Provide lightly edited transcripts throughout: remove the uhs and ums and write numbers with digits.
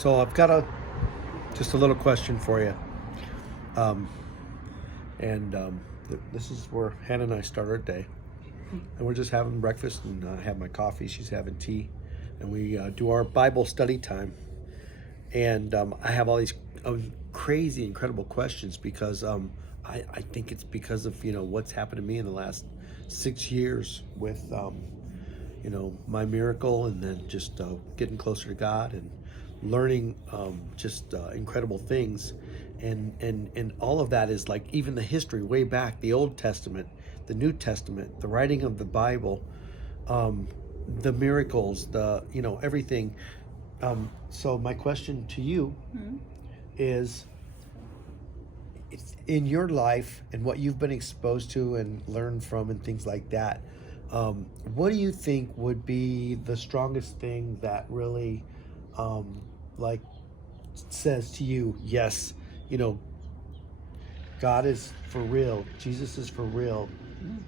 So I've got just a little question for you. Um, this is where Hannah and I start our day. And we're just having breakfast, and I have my coffee. She's having tea. And we do our Bible study time. And I have all these crazy, incredible questions because I think it's because of, what's happened to me in the last 6 years with, my miracle, and then just getting closer to God and learning just incredible things. And all of that is like even the history way back, the Old Testament, the New Testament, the writing of the Bible, the miracles, everything. So my question to you is, it's in your life and what you've been exposed to and learned from and things like that, what do you think would be the strongest thing that really like says to you, yes, God is for real, Jesus is for real,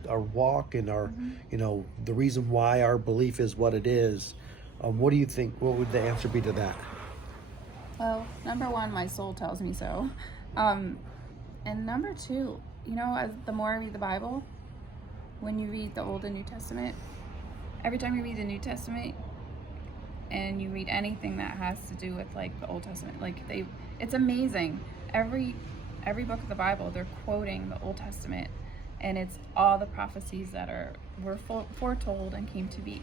our walk and our, the reason why our belief is what it is. What do you think? What would the answer be to that? Well, number one, my soul tells me so. And number two, as the more I read the Bible, when you read the Old and New Testament, every time you read the New Testament and you read anything that has to do with like the Old Testament, it's amazing. Every book of the Bible, they're quoting the Old Testament, and it's all the prophecies that were foretold and came to be.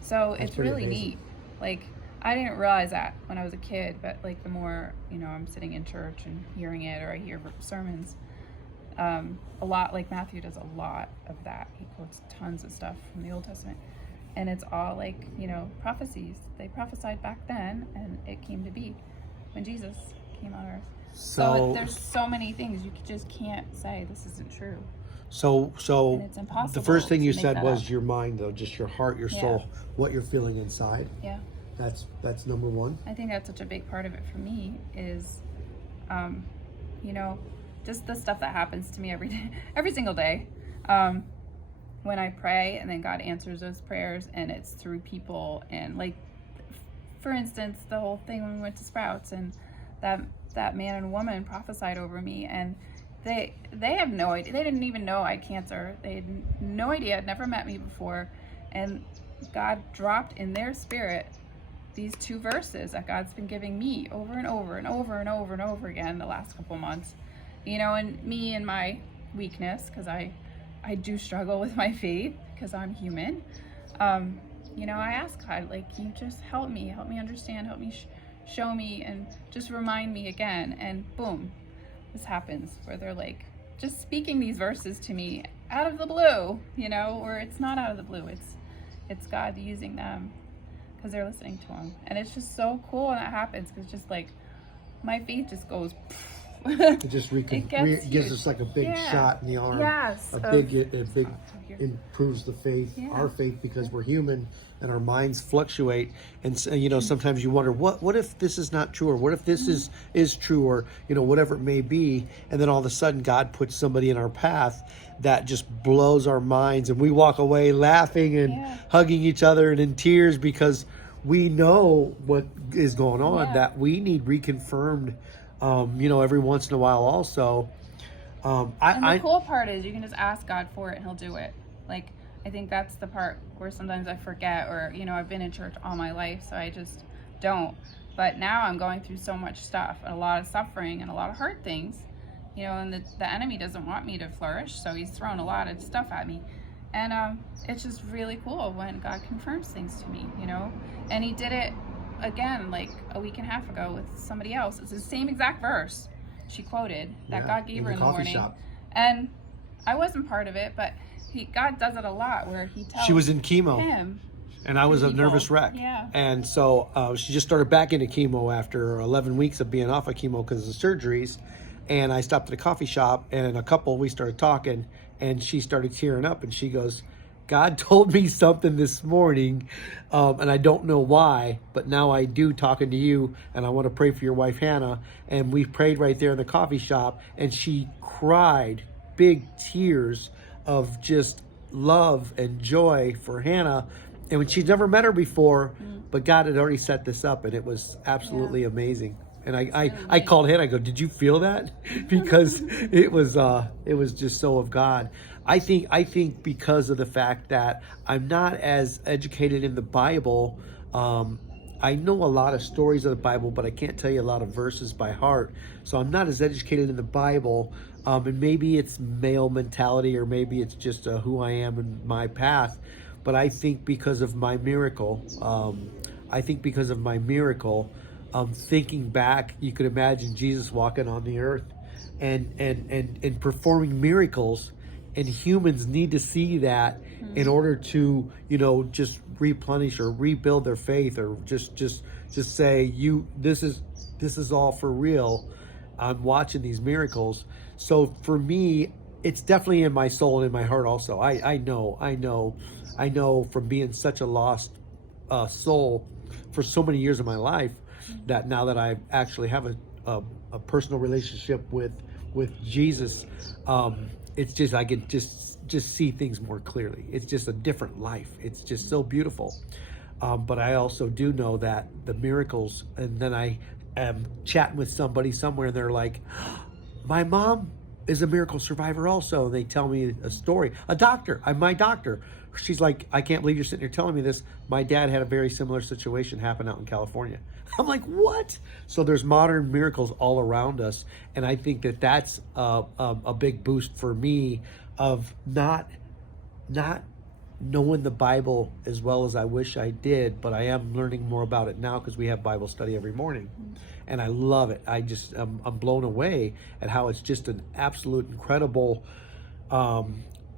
So it's really neat. Like, I didn't realize that when I was a kid, but like the more, I'm sitting in church and hearing it, or I hear sermons, a lot, like Matthew does a lot of that. He quotes tons of stuff from the Old Testament, and it's all like, prophecies. They prophesied back then, and it came to be when Jesus came on earth. So there's so many things you just can't say this isn't true. So and it's impossible. The first thing you said was up. your mind, though, just your heart, your soul, what you're feeling inside. Yeah. That's number one. I think that's such a big part of it for me is, just the stuff that happens to me every day, every single day. When I pray and then God answers those prayers, and it's through people, and like, for instance, the whole thing when we went to Sprouts, and that man and woman prophesied over me, and they have no idea. They didn't even know I had cancer. They had no idea. Had never met me before, and God dropped in their spirit these two verses that God's been giving me over and over and over and over and over again the last couple months. And me and my weakness, because I do struggle with my faith because I'm human. I ask God, like, you just help me understand, help me show me, and just remind me again. And boom, this happens where they're like just speaking these verses to me out of the blue, or it's not out of the blue. It's God using them because they're listening to him. And it's just so cool when that happens, because just like my faith just goes it just gives us like a big Yeah. shot in the arm. Yes. A big improves the faith, our faith, because we're human and our minds fluctuate. And sometimes you wonder, what if this is not true, or what if this is true, or whatever it may be. And then all of a sudden God puts somebody in our path that just blows our minds, and we walk away laughing and hugging each other and in tears, because we know what is going on, that we need reconfirmed every once in a while also. And the cool part is you can just ask God for it and he'll do it. Like, I think that's the part where sometimes I forget, or, I've been in church all my life, so I just don't. But now I'm going through so much stuff, and a lot of suffering and a lot of hard things, and the enemy doesn't want me to flourish, so he's thrown a lot of stuff at me. And it's just really cool when God confirms things to me, and he did it again like a week and a half ago with somebody else. It's the same exact verse she quoted that God gave her in the morning shop. And I wasn't part of it, but God does it a lot where he tells she was in chemo him, and I was a nervous wreck. And so she just started back into chemo after 11 weeks of being off of chemo because of the surgeries. And I stopped at a coffee shop, and we started talking, and she started tearing up, and she goes, God told me something this morning, and I don't know why, but now I do, talking to you, and I want to pray for your wife, Hannah. And we prayed right there in the coffee shop, and she cried big tears of just love and joy for Hannah. and she'd never met her before, but God had already set this up, and it was absolutely amazing. And I called Hannah. I go, did you feel that? Because it was just so of God. I think because of the fact that I'm not as educated in the Bible. I know a lot of stories of the Bible, but I can't tell you a lot of verses by heart. So I'm not as educated in the Bible. And maybe it's male mentality, or maybe it's just who I am and my path. But I think because of my miracle, thinking back, you could imagine Jesus walking on the earth and performing miracles, and humans need to see that in order to, just replenish or rebuild their faith, or just say, this is all for real. I'm watching these miracles. So for me, it's definitely in my soul and in my heart also. I know from being such a lost soul for so many years of my life, that now that I actually have a personal relationship with Jesus, it's just, I can just see things more clearly. It's just a different life. It's just so beautiful. But I also do know that the miracles, and then I am chatting with somebody somewhere, and they're like, my mom is a miracle survivor also. And they tell me a story. A doctor, my doctor. She's like, I can't believe you're sitting here telling me this. My dad had a very similar situation happen out in California. I'm like, what? So there's modern miracles all around us. And I think that that's a big boost for me of not knowing the Bible as well as I wish I did, but I am learning more about it now because we have Bible study every morning. And I love it. I'm blown away at how it's just an absolute incredible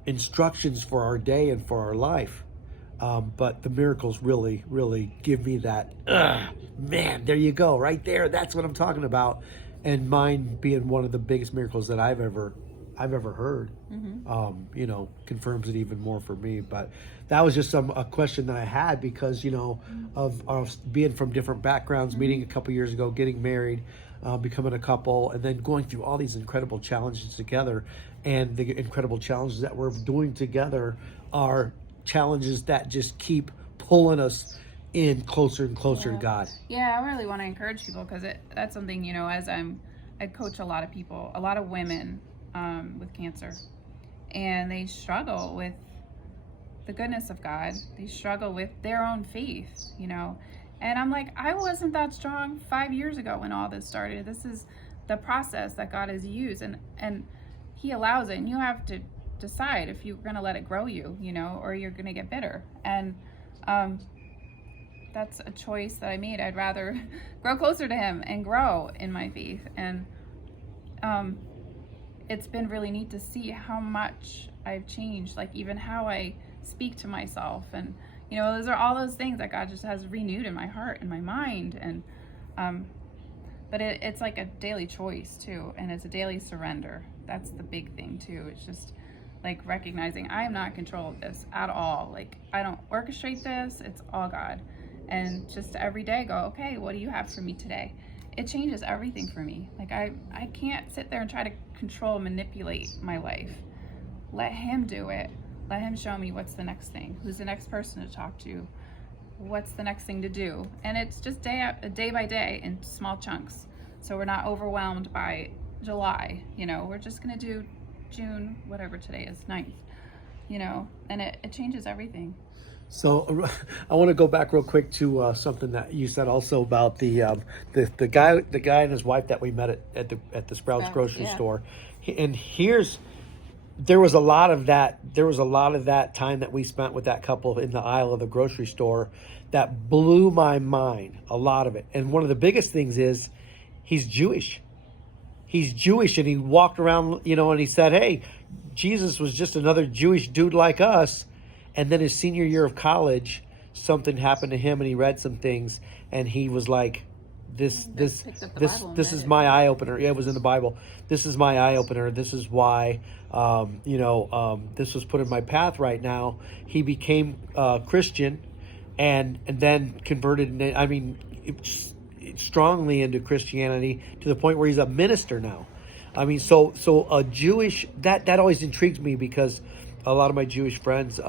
instructions for our day and for our life. But the miracles really, really give me that, man, there you go, right there. That's what I'm talking about. And mine being one of the biggest miracles that I've ever heard, confirms it even more for me. But that was just a question that I had because, of being from different backgrounds, meeting a couple years ago, getting married, becoming a couple, and then going through all these incredible challenges together. And the incredible challenges that we're doing together are challenges that just keep pulling us in closer and closer to God. Yeah, I really want to encourage people because that's something, as I coach a lot of people, a lot of women with cancer, and they struggle with the goodness of God. They struggle with their own faith, and I'm like, I wasn't that strong 5 years ago when all this started. This is the process that God has used, and He allows it, and you have to decide if you're going to let it grow you, or you're going to get bitter. And that's a choice that I made. I'd rather grow closer to Him and grow in my faith. And it's been really neat to see how much I've changed, like even how I speak to myself. And, those are all those things that God just has renewed in my heart and my mind. And but it's like a daily choice too, and it's a daily surrender. That's the big thing too. It's just like recognizing I am not in control of this at all. Like I don't orchestrate this. It's all God. And just every day go, okay, what do you have for me today? It changes everything for me. Like I can't sit there and try to control, manipulate my life. Let Him do it. Let Him show me what's the next thing. Who's the next person to talk to? What's the next thing to do? And it's just day by day in small chunks. So we're not overwhelmed by July. We're just going to do June, whatever today is, 9th. And it changes everything. So I want to go back real quick to something that you said also about the guy and his wife that we met at the Sprouts grocery store. And there was a lot of that time that we spent with that couple in the aisle of the grocery store that blew my mind, a lot of it. And one of the biggest things is he's Jewish. He's Jewish, and he walked around, and he said, hey, Jesus was just another Jewish dude like us. And then his senior year of college, something happened to him, and he read some things, and he was like, this is my eye opener. Yeah, it was in the Bible. This is my eye opener. This is why, this was put in my path right now. He became Christian, and then converted. Strongly into Christianity to the point where he's a minister now. So a Jewish, that always intrigues me because a lot of my Jewish friends,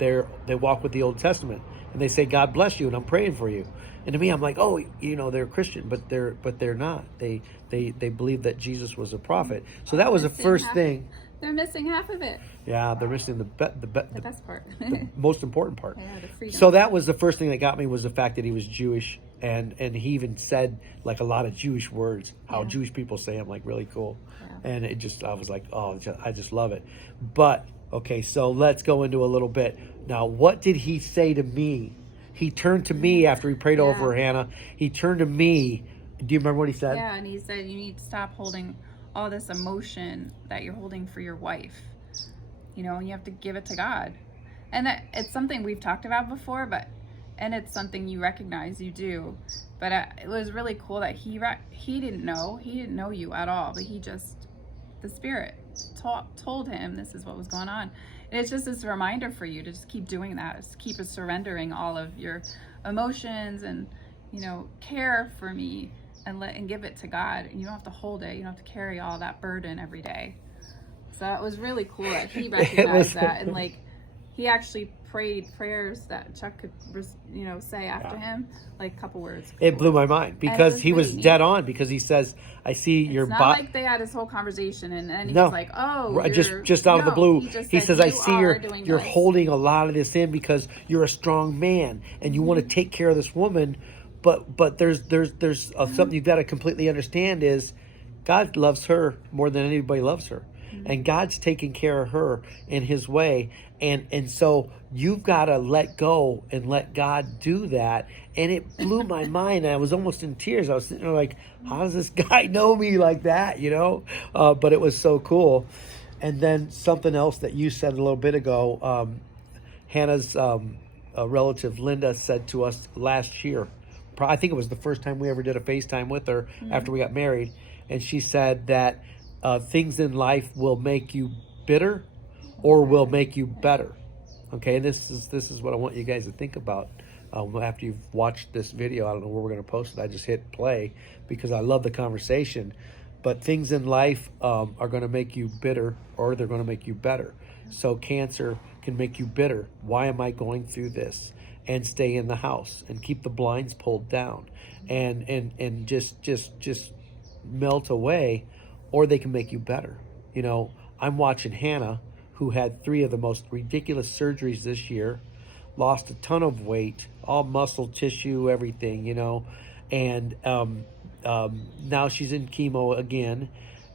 they walk with the Old Testament, and they say, God bless you, and I'm praying for you. And to me, I'm like, oh, they're Christian, but they're not. They believe that Jesus was a prophet. So that was the first thing. They're missing half of it. Yeah, they're missing the best part. the most important part. Yeah, the freedom. So that was the first thing that got me, was the fact that he was Jewish, and he even said like a lot of Jewish words, how Jewish people say them, like really cool. Yeah. And I was like, oh, I just love it. But okay, so let's go into a little bit now. What did he say to me? He turned to me after he prayed over Hannah. He turned to me. Do you remember what he said? Yeah, and he said, you need to stop holding all this emotion that you're holding for your wife. You know, and you have to give it to God. And it's something we've talked about before, and it's something you recognize you do. But it was really cool that he didn't know you at all, but the Spirit told him this is what was going on. And it's just this reminder for you to just keep doing that, just keep surrendering all of your emotions and, care for me, and give it to God. And you don't have to hold it. You don't have to carry all that burden every day. So it was really cool that he recognized that, and like he actually prayed prayers that Chuck could, say after him, like a couple words. It blew my mind because he was dead on, because he says, I see your body. It's not like they had this whole conversation and he was like, oh, just out of the blue. He says, I see you're this. holding a lot of this in because you're a strong man and you want to take care of this woman. But there's something you've got to completely understand is God loves her more than anybody loves her. And God's taking care of her in his way. And so you've got to let go and let God do that. And it blew my mind. I was almost in tears. I was sitting there like, how does this guy know me like that, But it was so cool. And then something else that you said a little bit ago, Hannah's relative Linda said to us last year, I think it was the first time we ever did a FaceTime with her after we got married. And she said that things in life will make you bitter or will make you better. Okay, and this is what I want you guys to think about after you've watched this video. I don't know where we're going to post it. I just hit play because I love the conversation. But things in life are going to make you bitter or they're going to make you better. So cancer can make you bitter. Why am I going through this? And stay in the house and keep the blinds pulled down and just melt away. Or they can make you better. I'm watching Hannah, who had 3 of the most ridiculous surgeries this year, lost a ton of weight, all muscle tissue, everything, and now she's in chemo again,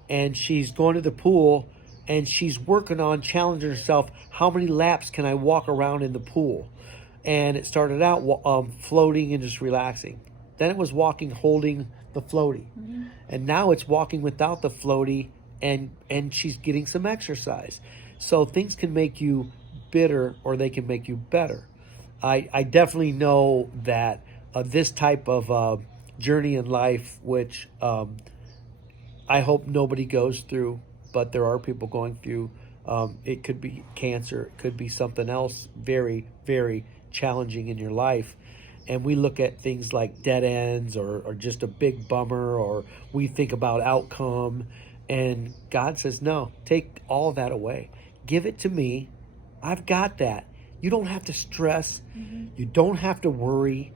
and she's going to the pool, and she's working on challenging herself, how many laps can I walk around in the pool? And it started out floating and just relaxing. Then it was walking, holding the floaty. And now it's walking without the floaty, and she's getting some exercise. So things can make you bitter or they can make you better. I definitely know that this type of journey in life, which I hope nobody goes through, but there are people going through. It could be cancer. It could be something else very, very challenging in your life. And we look at things like dead ends or just a big bummer, or we think about outcome. And God says, no, take all that away. Give it to me. I've got that. You don't have to stress. You don't have to worry.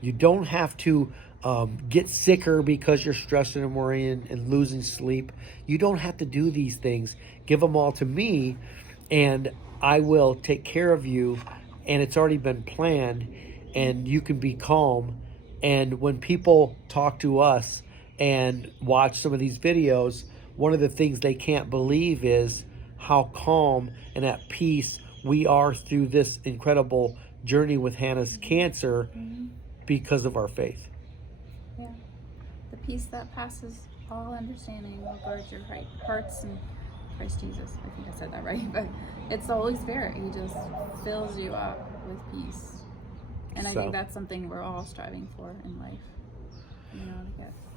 You don't have to get sicker because you're stressing and worrying and losing sleep. You don't have to do these things. Give them all to me, and I will take care of you. And it's already been planned. And you can be calm. And when people talk to us and watch some of these videos, one of the things they can't believe is how calm and at peace we are through this incredible journey with Hannah's cancer because of our faith. Yeah. The peace that passes all understanding will guard your hearts in Christ Jesus. I think I said that right. But it's the Holy Spirit. He just fills you up with peace. And I think that's something we're all striving for in life,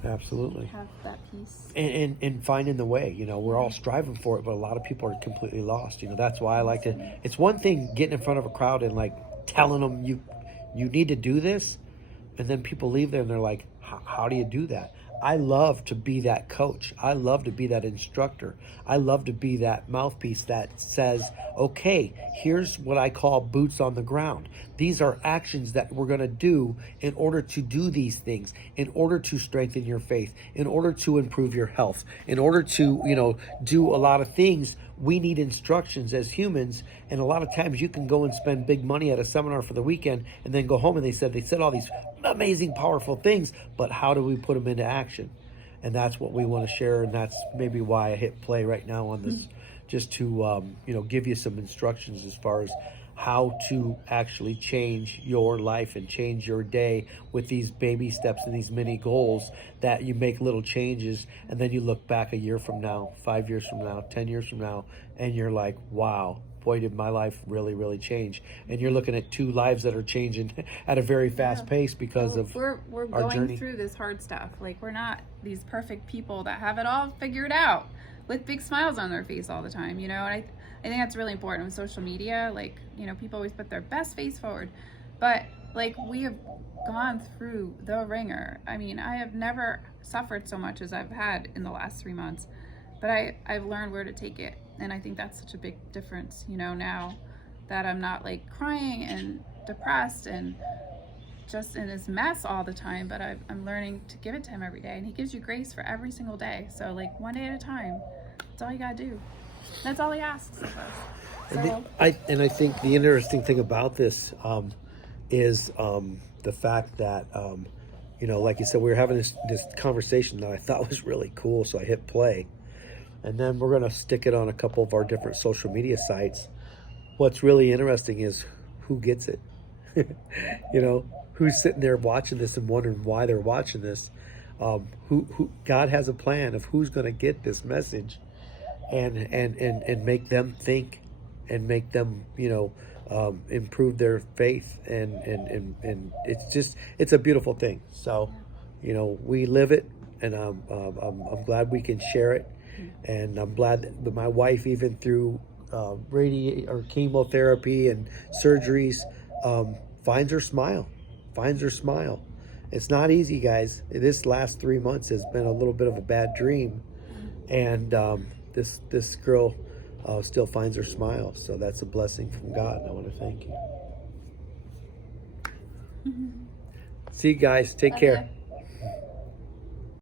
to absolutely have that peace. And finding the way, we're all striving for it, but a lot of people are completely lost. That's why I like to, it's one thing getting in front of a crowd and like telling them you need to do this. And then people leave there and they're like, how do you do that? I love to be that coach. I love to be that instructor. I love to be that mouthpiece that says, okay, here's what I call boots on the ground. These are actions that we're going to do in order to do these things, in order to strengthen your faith, in order to improve your health, in order to, do a lot of things. We need instructions as humans. And a lot of times you can go and spend big money at a seminar for the weekend and then go home and they said all these amazing, powerful things, but how do we put them into action? And that's what we want to share, and that's maybe why I hit play right now on this, just to give you some instructions as far as how to actually change your life and change your day with these baby steps and these mini goals that you make little changes, and then you look back a year from now, 5 years from now, 10 years from now, and you're like, wow, boy, did my life really, really change. And you're looking at two lives that are changing at a very fast pace because of we're our going journey. through this hard stuff. Like, we're not these perfect people that have it all figured out with big smiles on their face all the time, and I think that's really important with social media. Like, people always put their best face forward, but like, we have gone through the ringer. I mean, I have never suffered so much as I've had in the last 3 months, but I've learned where to take it. And I think that's such a big difference, now that I'm not like crying and depressed and just in this mess all the time, but I'm learning to give it to him every day. And he gives you grace for every single day. So like, one day at a time, that's all you gotta do. That's all he asks of us. So, I think the interesting thing about this is the fact that like you said, we were having this conversation that I thought was really cool, so I hit play. And then we're going to stick it on a couple of our different social media sites. What's really interesting is who gets it. Who's sitting there watching this and wondering why they're watching this. Who God has a plan of who's going to get this message, and make them think, and make them improve their faith, and it's a beautiful thing. So we live it, and I'm glad we can share it. And I'm glad that my wife, even through chemotherapy and surgeries, finds her smile. It's not easy, guys. This last 3 months has been a little bit of a bad dream, and this girl still finds her smile. So that's a blessing from God, and I want to thank you. See you guys. Take care.